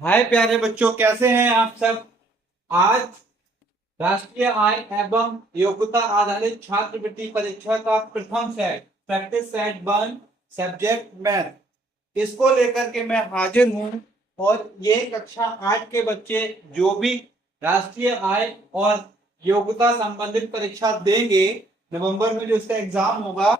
हाय प्यारे बच्चों, कैसे हैं आप सब। आज राष्ट्रीय आय एवं योग्यता आधारित छात्रवृत्ति परीक्षा का प्रथम set practice set 1 subject math, इसको लेकर के मैं हाजिर हूं। और ये कक्षा 8 के बच्चे जो भी राष्ट्रीय आय और योग्यता संबंधित परीक्षा देंगे, नवंबर में जो इसका एग्जाम होगा,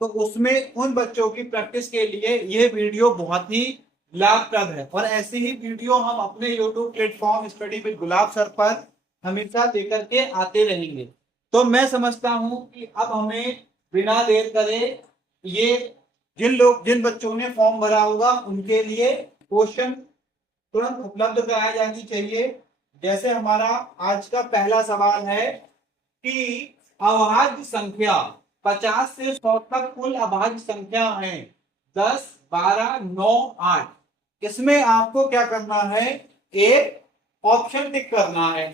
तो उसमें उन बच्चों की प्रैक्टिस के लिए ये वीडियो बहुत ही लाभप्रद है। और ऐसी ही वीडियो हम अपने YouTube platform study with gulab sir पर हमेशा लेकर के आते रहेंगे। तो मैं समझता हूं कि अब हमें बिना देर करे ये जिन बच्चों ने फॉर्म भरा होगा उनके लिए क्वेश्चन तुरंत उपलब्ध कराया जानी चाहिए। जैसे हमारा आज का पहला सवाल है कि अभाज्य संख्या 50 से 100 तक कुल अभाज्य संख्या है 10, 12, 9, 8। इसमें आपको क्या करना है, एक ऑप्शन टिक करना है।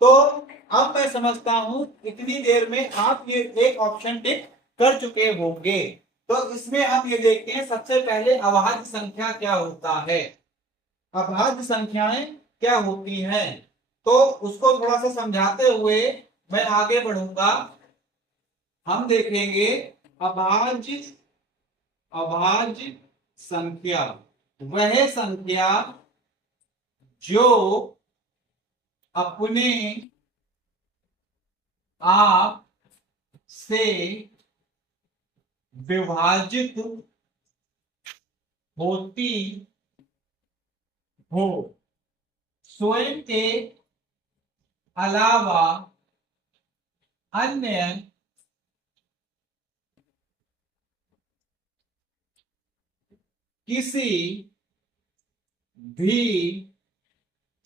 तो अब मैं समझता हूं इतनी देर में आप ये एक ऑप्शन टिक कर चुके होंगे। तो इसमें हम ये देखते हैं, सबसे पहले अभाज्य संख्या क्या होता है, अभाज्य संख्याएं क्या होती हैं। तो उसको थोड़ा सा समझाते हुए मैं आगे बढ़ूंगा। हम देखेंगे अभाज्य अभाज्य संख्या वह संख्या जो अपने आप से विभाजित होती हो, स्वयं के अलावा अन्य किसी भी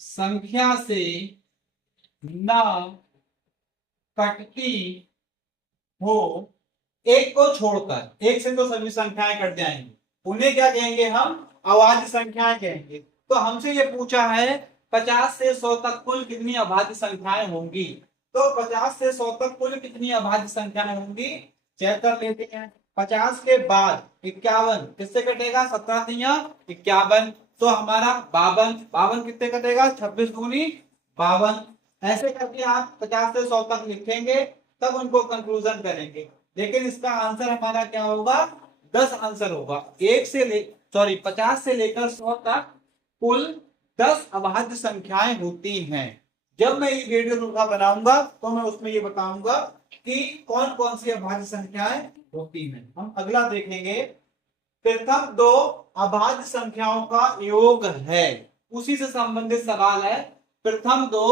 संख्या से न कटती हो। एक को छोड़कर, एक से तो सभी संख्याएं कट जाएंगी, उन्हें क्या कहेंगे, हम अभाज्य संख्याएं कहेंगे। तो हमसे ये पूछा है 50 से 100 तक कुल कितनी अभाज्य संख्याएं होंगी। तो 50 से 100 तक कुल कितनी अभाज्य संख्याएं होंगी, चेक कर लेते हैं। 50 के बाद 51 किससे कटेगा, 17 दिया 51, तो हमारा 52, 52 कितने कटेगा, 26 दूनी 52। ऐसे करके आप 50 से 100 तक लिखेंगे, तब उनको कंक्लूजन करेंगे। लेकिन इसका आंसर हमारा क्या होगा, 10 आंसर होगा। 50 से लेकर 100 तक कुल 10 अभाज्य संख्याएं होती हैं। जब मैं ये वीडियो बनाऊंगा तो मैं उसमें ये बताऊंगा कि कौन कौन सी अभाज्य संख्याएं होती हैं। हम अगला देखेंगे, प्रथम दो अभाज्य संख्याओं का योग है, उसी से संबंधित सवाल है। प्रथम दो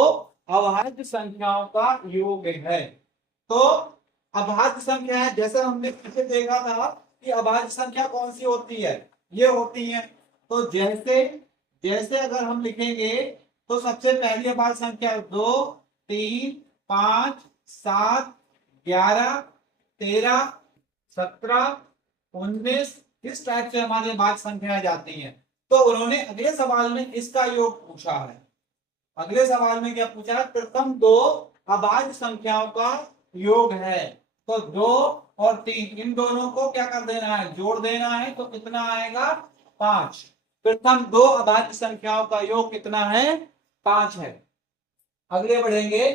अभाज्य संख्याओं का योग है। तो अभाज्य संख्या है, जैसे हमने पीछे देखा था कि अभाज्य संख्या कौन सी होती है, ये होती है। तो जैसे जैसे अगर हम लिखेंगे तो सबसे पहली अभाज्य संख्या 2, 3, 5, 7, 11, 13, 17, 19, इस टाइप से हमारी अभाज्य संख्याएं जाती हैं। तो उन्होंने अगले सवाल में इसका योग पूछा है। अगले सवाल में क्या पूछा है, प्रथम दो अभाज्य संख्याओं का योग है। तो 2 और 3 इन दोनों को क्या कर देना है, जोड़ देना है। तो कितना आएगा, 5। प्रथम दो अभाज्य संख्याओं का योग कितना है, 5 है। अगले बढ़ेंगे,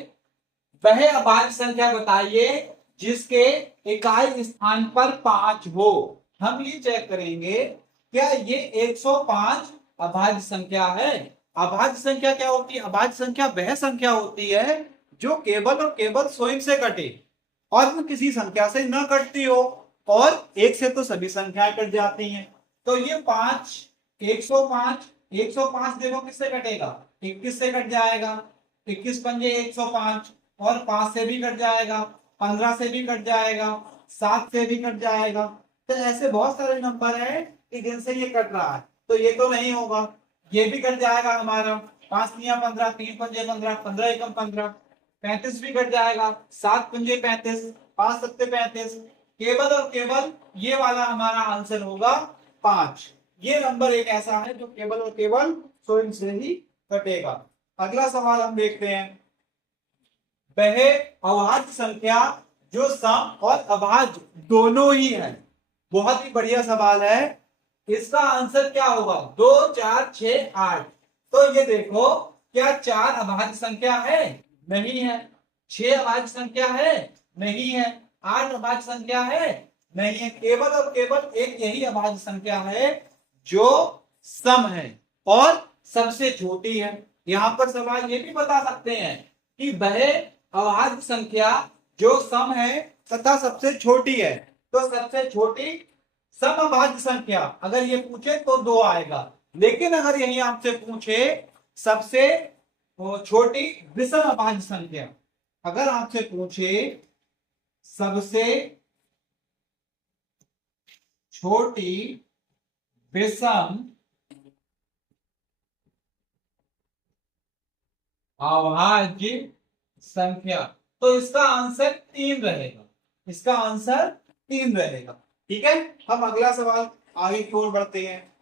वह अभाज्य संख्या बताइए जिसके इकाई स्थान पर 5 हो। हम ये चेक करेंगे क्या ये 105 अभाज्य संख्या है। अभाज्य संख्या क्या होती है, अभाज्य संख्या वह संख्या होती है जो केवल और केवल स्वयं से कटे और किसी संख्या से न कटती हो। और एक से तो सभी संख्याएं कट जाती हैं। तो ये 5, 105, 105 देखो किससे कटेगा, 21 से कट जाएगा, 21 पंजे 105, और 5 से भी कट जाएगा, 15 से भी कट जाएगा, 7 से भी कट जाएगा। तो ऐसे बहुत सारे नंबर है कि जिनसे ये कट रहा है। तो ये तो नहीं होगा, ये भी कट जाएगा हमारा, 5 तिया 15, 3 पंजे 15, 15 एकम 15, 35 भी कट जाएगा, 7 पंजे 35, 5 सत्ते 35। केवल और केवल ये वाला हमारा आंसर होगा 5। ये नंबर एक ऐसा है जो केवल और केवल स्वयं से ही कटेगा। अगला सवाल हम देखते हैं, वह अभाज्य संख्या जो सम और अभाज्य दोनों ही है। बहुत ही बढ़िया सवाल है। इसका आंसर क्या होगा? 2 4 6 8। तो ये देखो, क्या 4 अभाज्य संख्या है? नहीं है। 6 अभाज्य संख्या है? नहीं है। 8 अभाज्य संख्या है? नहीं है। केवल और केवल एक यही अभाज्य संख्या है जो सम है और सबसे छोटी है। यहां पर सवाल ये भी बता सकते हैं कि वह अभाज्य संख्या जो सम है तथा सबसे छोटी है। तो सबसे छोटी समअभाज्य संख्या अगर ये पूछे तो 2 आएगा, लेकिन अगर यही आपसे पूछे सबसे छोटी विषम अभाज्य संख्या, अगर आपसे पूछे सबसे छोटी विषम अभाज्य संख्या, तो इसका आंसर 3 रहेगा। इसका आंसर 3 रहेगा। ठीक है, हम अगला सवाल आगे की ओर बढ़ते हैं।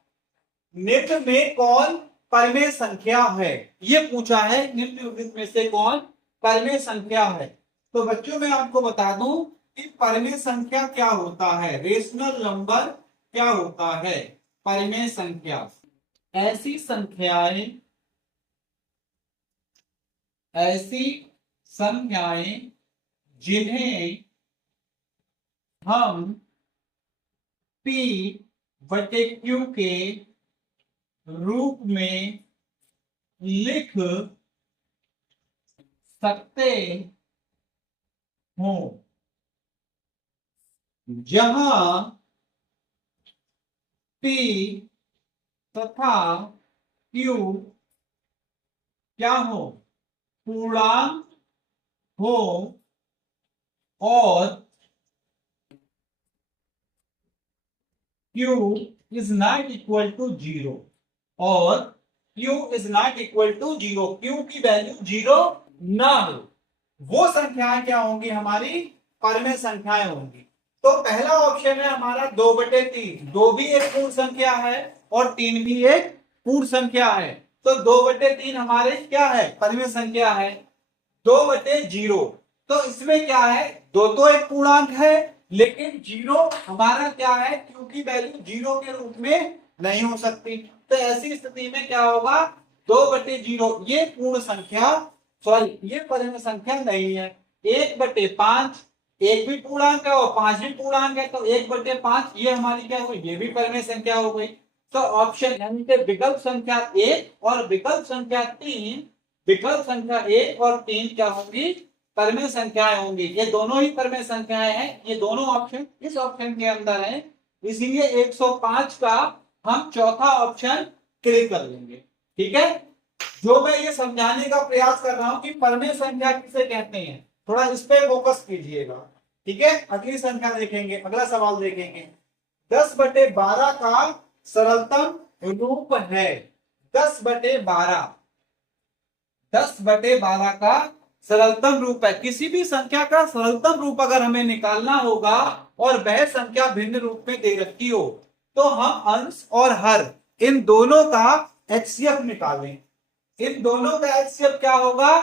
निम्न में कौन परमेय संख्या है? ये पूछा है, निम्न में से कौन परमेय संख्या है? तो बच्चों मैं आपको बता दूं कि परमेय संख्या क्या होता है, रेशनल नंबर क्या होता है। परमेय संख्या ऐसी संख्याएं, ऐसी संख्याएं जिन्हें हम P बटे Q के रूप में लिख सकते हो, जहां P तथा Q क्या हो? पूर्णांक हो और Q is not equal to 0 और Q is not equal to 0, Q की वैल्यू 0 ना हो, वो संख्याएं क्या होंगी? हमारी परमेय संख्याएं होंगी। तो पहला ऑप्शन है हमारा 2/3। 2 भी एक पूर्ण संख्या है और 3 भी एक पूर्ण संख्या है। तो 2/3 हमारे क्या है? परमेय संख्या है। 2/0 तो इसमें क्या है? 2 तो एक पूर्णांक है, लेकिन 0 हमारा क्या है? क्योंकि वैल्यू 0 के रूप में नहीं हो सकती। तो ऐसी स्थिति में क्या होगा? 2/0 ये पूर्ण संख्या, सॉरी ये परमेय संख्या नहीं है। 1/5 एक भी पूर्णांक है और 5 भी पूर्णांक है, तो 1/5 ये हमारी क्या हुई? ये भी परमेय संख्या हो गई। तो ऑप्शन यानी कि विकल्प संख्या 1 और विकल्प संख्या 3, विकल्प संख्या 1 और 3 क्या होंगी? परमेय संख्याएं होंगी। ये दोनों ही परमेय संख्याएं हैं, ये दोनों ऑप्शन इस ऑप्शन के अंदर हैं, इसीलिए 105 का हम चौथा ऑप्शन क्लिक कर लेंगे। ठीक है, जो मैं ये समझाने का प्रयास कर रहा हूं कि परमेय संख्या किसे कहते हैं, थोड़ा इस पे फोकस कीजिएगा। ठीक है, अगली संख्या देखेंगे, अगला सवाल देखेंगे। 10/12 का सरलतम रूप है। 10/12 10/12 का सरलतम रूप है। किसी भी संख्या का सरलतम रूप अगर हमें निकालना होगा और वह संख्या भिन्न रूप में दे रखी हो, तो हम अंश और हर इन दोनों का एचसीएफ निकालें। इन दोनों का एचसीएफ क्या होगा?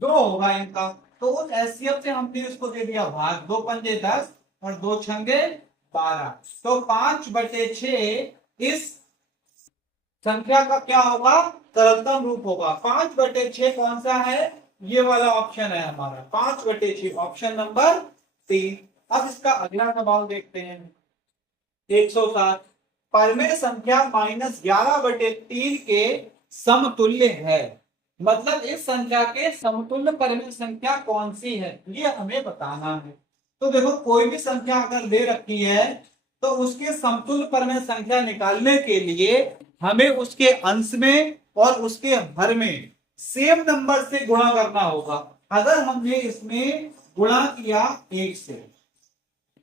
2 होगा इनका। तो उस एचसीएफ से हमने इसको दे दिया भाग, 2 पंजे 10 और 2 छंगे 12। तो 5/6 इस संख्या का क्या होगा? सरलतम रूप होगा। 5/6 कौन सा है? ये वाला ऑप्शन है हमारा, 5/6 ऑप्शन नंबर 3। अब इसका अगला सवाल देखते हैं। 107 परमेय संख्या -11/3 के समतुल्य है। मतलब इस संख्या के समतुल्य परमेय संख्या कौन सी है, ये हमें बताना है। तो देखो, कोई भी संख्या अगर दे रखी है तो उसके समतुल्य परमेय संख्या निकालने के लिए हमें उसके अंश में और उसके हर में सेम नंबर से गुणा करना होगा। अगर हमने इसमें गुणा किया 1 से,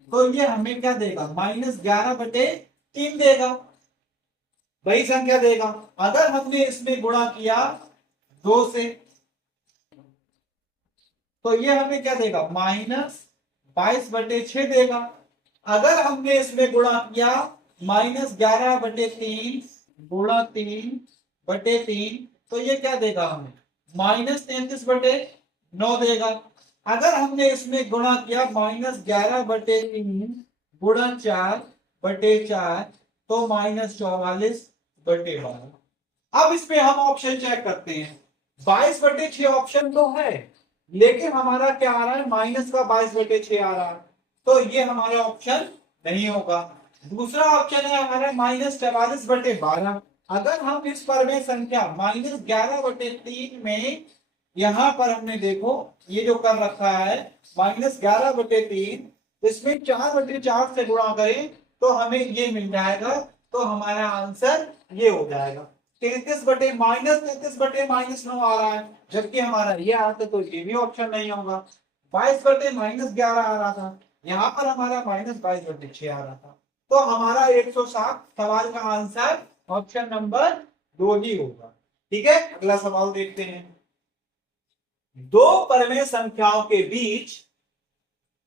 तो ये हमें क्या देगा? -11/3 देगा, वही संख्या देगा। अगर हमने इसमें गुणा किया 2 से, तो ये हमें क्या देगा? -22/6 देगा। अगर हमने इसमें गुणा किया -11/3 गुणा 3/3, तो ये क्या देगा हमें? -33/9 देगा। अगर हमने इसमें गुणा किया -11/3 गुणा 4/4, तो -44/12। अब इसमें हम ऑप्शन चेक करते हैं। 22/6 ऑप्शन तो है, लेकिन हमारा क्या आ रहा है, माइनस का 22/6 आ रहा है, तो ये हमारा ऑप्शन नहीं होगा। दूसरा ऑप्शन है हमारा -44/12। अगर हम इस परमेय संख्या -11/3 में, यहां पर हमने देखो ये जो कर रखा है -11/3, इसमें 4/4 से गुणा करें तो हमें ये मिल जाएगा, तो हमारा आंसर ये हो जाएगा। 33/-33/-9 आ रहा है, जबकि हमारा ये आता तो ये भी ऑप्शन नहीं होगा। 22/-11 आ रहा था, यहाँ पर हमारा -22/6 आ रहा था, तो हमारा 107 सवाल का आंसर ऑप्शन नंबर 2 ही होगा। ठीक है, अगला सवाल देखते हैं। दो परमेय संख्याओं के बीच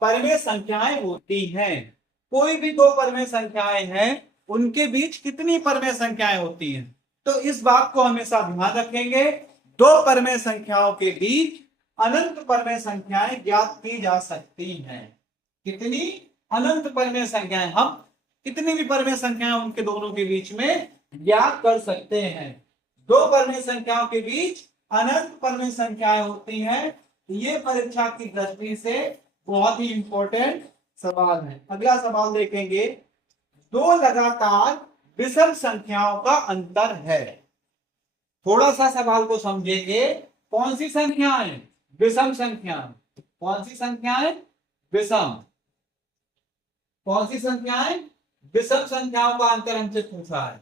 परमेय संख्याएं होती हैं। कोई भी दो परमेय संख्याएं हैं, उनके बीच कितनी परमेय संख्याएं होती हैं, तो इस बात को हमेशा ध्यान रखेंगे। दो परमेय संख्याओं के बीच अनंत परमेय संख्याएं ज्ञात की जा सकती हैं। कितनी अनंत परमेय संख्याएं, हम कितनी भी परमेय संख्याएं उनके दोनों के बीच में ज्ञात कर सकते हैं। दो परमेय संख्याओं के बीच अनंत परमेय संख्याएं होती हैं। ये परीक्षा की दृष्टि से बहुत ही इंपॉर्टेंट सवाल है। अगला सवाल देखेंगे। दो लगातार विषम संख्याओं का अंतर है। थोड़ा सा सवाल को समझेंगे। कौन सी संख्याएं? विषम संख्याएं। कौन सी संख्याएं? विषम। कौन सी संख्याएं? विषम संख्याओं का अंतर हमसे पूछा है।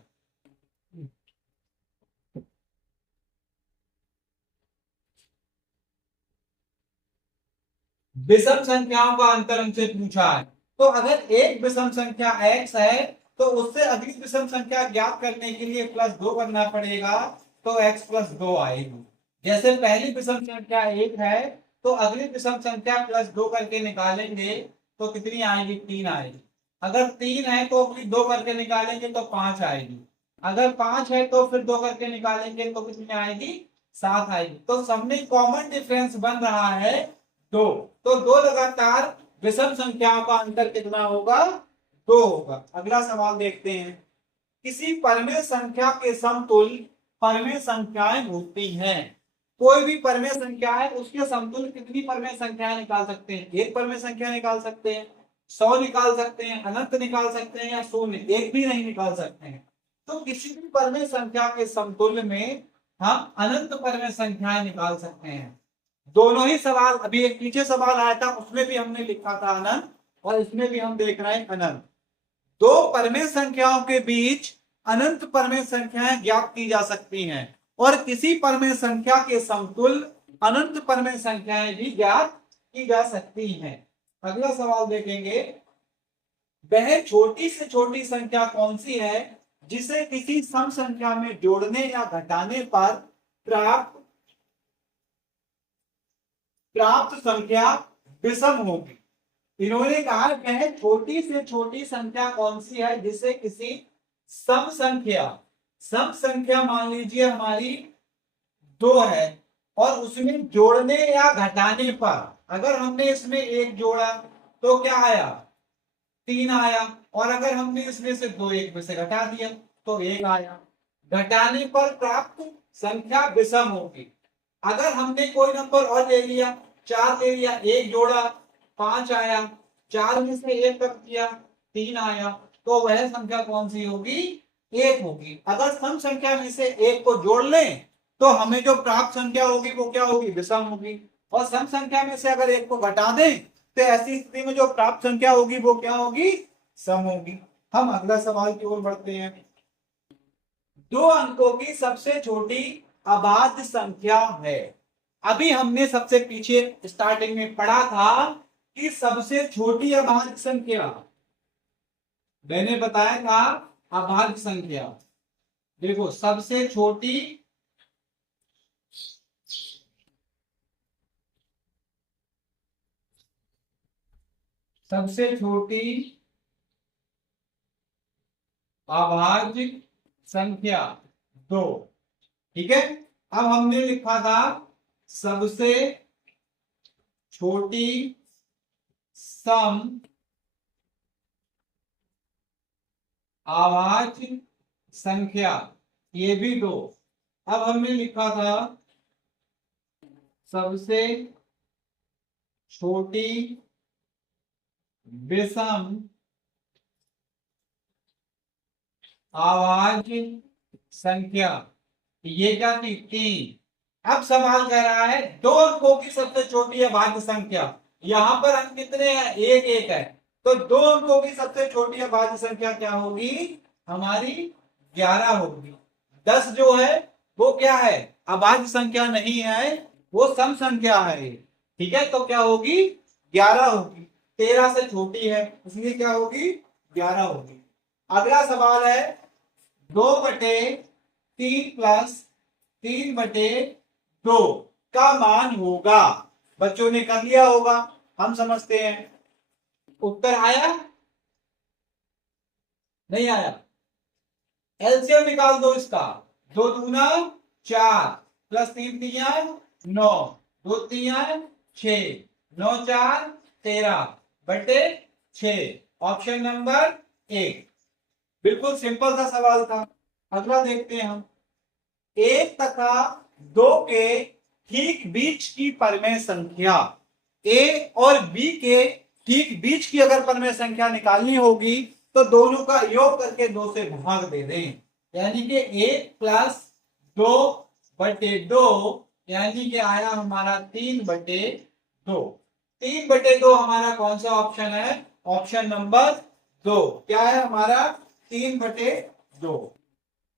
विषम संख्याओं का अंतर हमसे पूछा है। तो अगर एक विषम संख्या x है, तो उससे अगली विषम संख्या ज्ञात करने के लिए +2 करना पड़ेगा, तो x +2 आएगी। जैसे पहली विषम संख्या 1 है, तो अगली विषम संख्या +2 करके निकालेंगे तो कितनी आएगी? 3 आएगी। अगर 3 है तो अगली 2 करके निकालेंगे तो 5 आएगी। अगर 5 है तो फिर 2 करके निकालेंगे तो कितनी आएगी? 7 आएगी। तो सब में कॉमन डिफरेंस बन रहा है 2। तो दो लगातार विषम संख्याओं का अंतर कितना होगा? 2 होगा। अगला सवाल देखते हैं। किसी परमेय संख्या के समतुल्य परमेय संख्याएं होती हैं। कोई भी परमेय संख्या है, उसके समतुल्य कितनी परमेय संख्याएं निकाल सकते हैं? एक परमेय संख्या निकाल सकते हैं, 100 निकाल सकते हैं, अनंत निकाल सकते हैं, या शून्य, एक भी नहीं निकाल सकते हैं। तो किसी भी परमेय संख्या के समतुल्य में हम अनंत परमेय संख्याएं निकाल सकते हैं। दोनों ही सवाल, अभी एक पीछे सवाल आया था उसमें भी हमने लिखा था अनंत, और इसमें भी हम देख रहे हैं अनंत। दो परमेय संख्याओं के बीच अनंत परमेय संख्याएं ज्ञात की जा सकती हैं, और किसी परमेय संख्या के समतुल्य अनंत परमेय संख्याएं भी ज्ञात की जा सकती हैं। अगला सवाल देखेंगे। वह छोटी से छोटी संख्या कौन सी है जिसे किसी सम संख्या में जोड़ने या घटाने पर प्राप्त संख्या विषम होगी। इन्होंने कहा वह छोटी से छोटी संख्या कौन सी है जिसे किसी सम संख्या मान लीजिए हमारी 2 है, और उसमें जोड़ने या घटाने पर, अगर हमने इसमें 1 जोड़ा तो क्या आया? 3 आया, और अगर हमने इसमें से 2 1 में से घटा दिया तो 1 आया। घटाने पर प्राप्त संख्या विषम होगी। अगर हमने कोई नंबर और ले लिया, 4 ले लिया, 1 जोड़ा 5 आया, 4 में से 1 कट किया 3 आया, तो वह संख्या कौन सी होगी? 1 होगी। अगर सम संख्या में से 1 को जोड़ लें तो हमें जो प्राप्त संख्या होगी वो क्या होगी? विषम होगी। और सम संख्या में से अगर 1 को घटा दें तो ऐसी स्थिति में जो प्राप्त संख्या होगी वो क्या होगी? सम होगी। हम अगला सवाल की ओर बढ़ते हैं। 2 अंकों की सबसे छोटी अभाज्य संख्या है। अभी हमने सबसे पीछे स्टार्टिंग में पढ़ा था कि सबसे छोटी अभाज्य संख्या, मैंने बताया था अभाज्य संख्या। देखो सबसे छोटी अभाज्य संख्या 2। ठीक है, अब हमने लिखा था सबसे छोटी सम अभाज्य संख्या, ये भी दो। अब हमने लिखा था सबसे छोटी विषम अभाज्य संख्या, ये क्या थी? 3। अब सवाल कह रहा है दो अंकों की सबसे छोटी अभाज्य संख्या। यहां पर अंक कितने हैं? एक एक है, तो दो अंकों की सबसे छोटी अभाज्य संख्या क्या होगी? हमारी 11 होगी। 10 जो है वो क्या है? अभाज्य संख्या नहीं है, वो सम संख्या है। ठीक है, तो क्या होगी? 11 होगी। 13 से छोटी है, इसलिए क्या होगी? 11 होगी। अगला सवाल है 2/3 प्लस 3/2 का मान होगा। बच्चों ने कर लिया होगा, हम समझते हैं। उत्तर आया? नहीं आया? एलसीएम निकाल दो इसका। 2 दूना 4 प्लस 3 तिया 9, 2 तिया 6, 9 4 13/6। Option number 1। बिल्कुल सिंपल सा सवाल था। अगला देखते हैं हम। 1 तथा 2 के ठीक बीच की परमेय संख्या, ए और बी के ठीक बीच की अगर परमेय संख्या निकालनी होगी तो दोनों का योग करके 2 से भाग दे दें। यानी कि 1 प्लस 2/2, यानी कि आया हमारा 3/2। 3/2 हमारा कौन सा ऑप्शन है? Option number 2। क्या है हमारा? 3/2।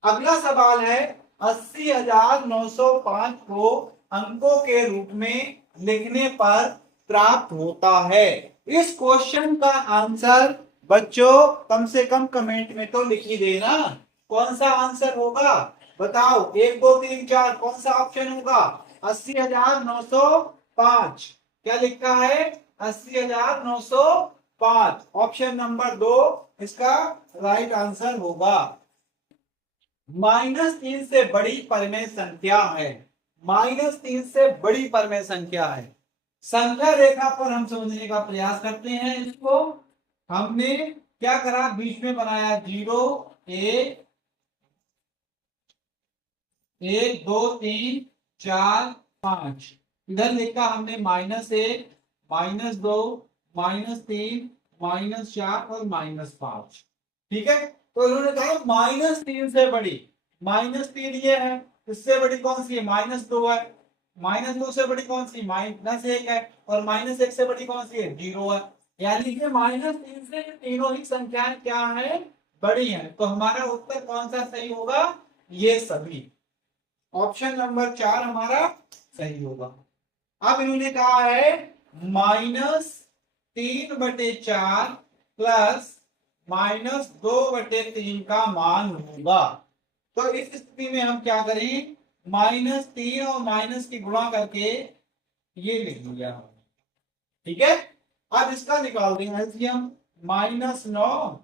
अगला सवाल है 80,905 को अंकों के रूप में लिखने पर प्राप्त होता है। इस क्वेश्चन का आंसर बच्चों कम से कम कमेंट में तो लिख ही देना। कौन सा आंसर होगा बताओ? 1 2 3 4 कौन सा ऑप्शन होगा? 80,905। क्या लिखा है? 80,905। ऑप्शन नंबर 2 इसका राइट आंसर होगा। -3 से बड़ी परमेय संख्या है। -3 से बड़ी परमेय संख्या है। संख्या रेखा पर हम समझने का प्रयास करते हैं। इसको हमने क्या करा? बीच में बनाया 0 1 1 2 3 4 5। इधर लिखा हमने -1 -2 -3 -4 और -5। ठीक है, तो इन्होंने कहा -3 से बड़ी। -3 ये है, इससे बड़ी कौन सी है? -2 है। -2 से बड़ी कौन सी? -1 है। और -1 से बड़ी कौन सी है? 0 है। यानी कि -3 से तीनों ही संख्याएं क्या है? बड़ी हैं। तो हमारा उत्तर कौन सा सही होगा? ये सभी। ऑप्शन नंबर 4 हमारा सही होगा। अब इन्होंने कहा है -3/4 प्लस -2/3 का मान होगा। तो इस स्थिति में हम क्या करें? -3 और माइनस की गुणा करके ये लिख दिया। ठीक है, अब इसका निकाल देंगे एलसीएम। -9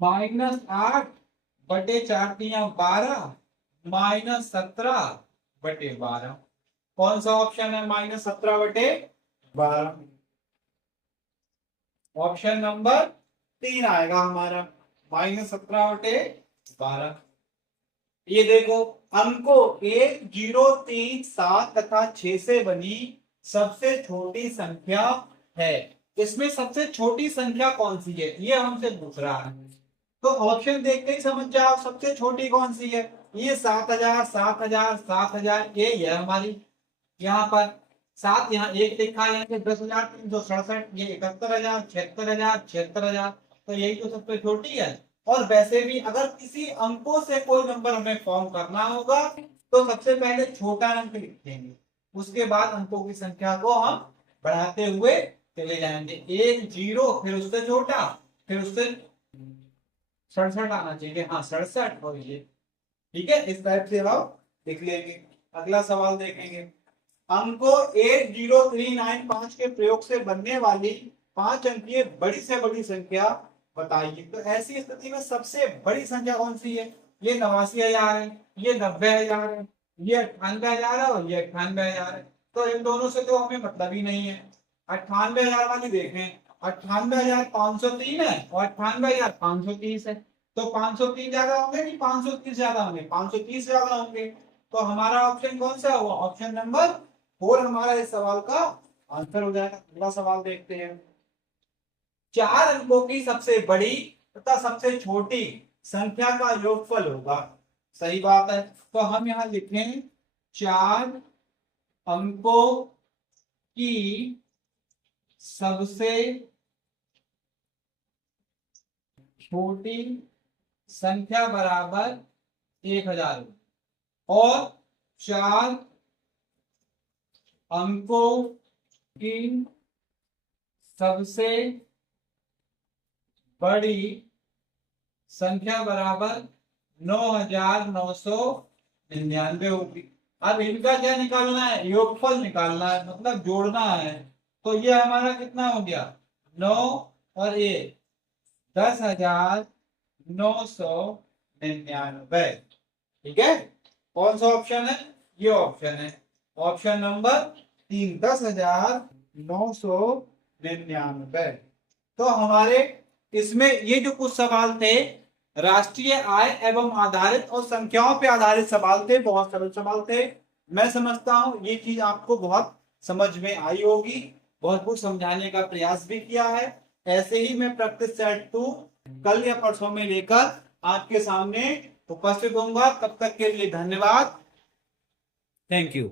-8/4 12 -17/12। कौन सा ऑप्शन है -17/12? ऑप्शन नंबर 3 आएगा हमारा, -17/12। ये देखो, अंकों 1 0 3 7 तथा 6 से बनी सबसे छोटी संख्या है। इसमें सबसे छोटी संख्या कौन सी है? ये हमसे पूछ रहा है। तो ऑप्शन देख के ही समझ जाओ सबसे छोटी कौन सी है। ये 7,000 7,000 7,000 ये है हमारी। यहाँ पर 7 यहाँ 1 लिखा है, 10,367, ये 71,000 76,000 76,000। तो यही तो सबसे छोटी है। और वैसे भी अगर किसी अंकों से कोई नंबर हमें फॉर्म करना होगा तो सबसे पहले छोटा अंक लिखेंगे, उसके बाद अंकों की संख्या को हम बढ़ाते हुए चले जाएंगे। 1 0 फिर उससे छोटा, फिर उससे 67 आना चाहिए। हाँ 67 और ये। ठीक है, इस टाइप से हम लिख लेंगे। अगला सवाल देखेंगे। अंकों 80395 के प्रयोग से बनने वाली 5 अंकीय बड़ी से बड़ी संख्या बताइए। तो ऐसी स्थिति में सबसे बड़ी संख्या कौन सी है? ये 89,000 है, ये 90,000 है, ये 98,000 है और ये 98,000 है। तो इन दोनों से तो हमें मतलब ही नहीं है। 98,000 वाली देखें, 98,503 है और 98,530 है। तो 503 ज्यादा होंगे कि 530 ज्यादा होंगे? 530 ज्यादा होंगे। तो हमारा ऑप्शन कौन सा हुआ? ऑप्शन नंबर 4 हमारा इस सवाल का आंसर हो जाएगा। अगला सवाल देखते हैं। 4 अंकों की सबसे बड़ी तथा सबसे छोटी संख्या का योगफल होगा। सही बात है। तो हम यहां लिखें 4 अंकों की सबसे छोटी संख्या बराबर 1000 और 4 अंकों की सबसे बड़ी संख्या बराबर 9,999 होगी। अब इनका क्या निकालना है? योगफल निकालना है, मतलब जोड़ना है। तो ये हमारा कितना हो गया? 9 और 1, 10,999। ठीक है। कौन सा ऑप्शन है? ये ऑप्शन है, ऑप्शन नंबर 3, 10,999। तो हमारे इसमें ये जो कुछ सवाल थे राष्ट्रीय आय एवं आधारित और संख्याओं पे आधारित सवाल थे, बहुत सरल सवाल थे। मैं समझता हूं ये चीज आपको बहुत समझ में आई होगी। बहुत कुछ समझाने का प्रयास भी किया है। ऐसे ही मैं प्रैक्टिस सेट 2 कल या परसों में लेकर आपके सामने उपस्थित होऊंगा। तब तक के लिए धन्यवाद। Thank you.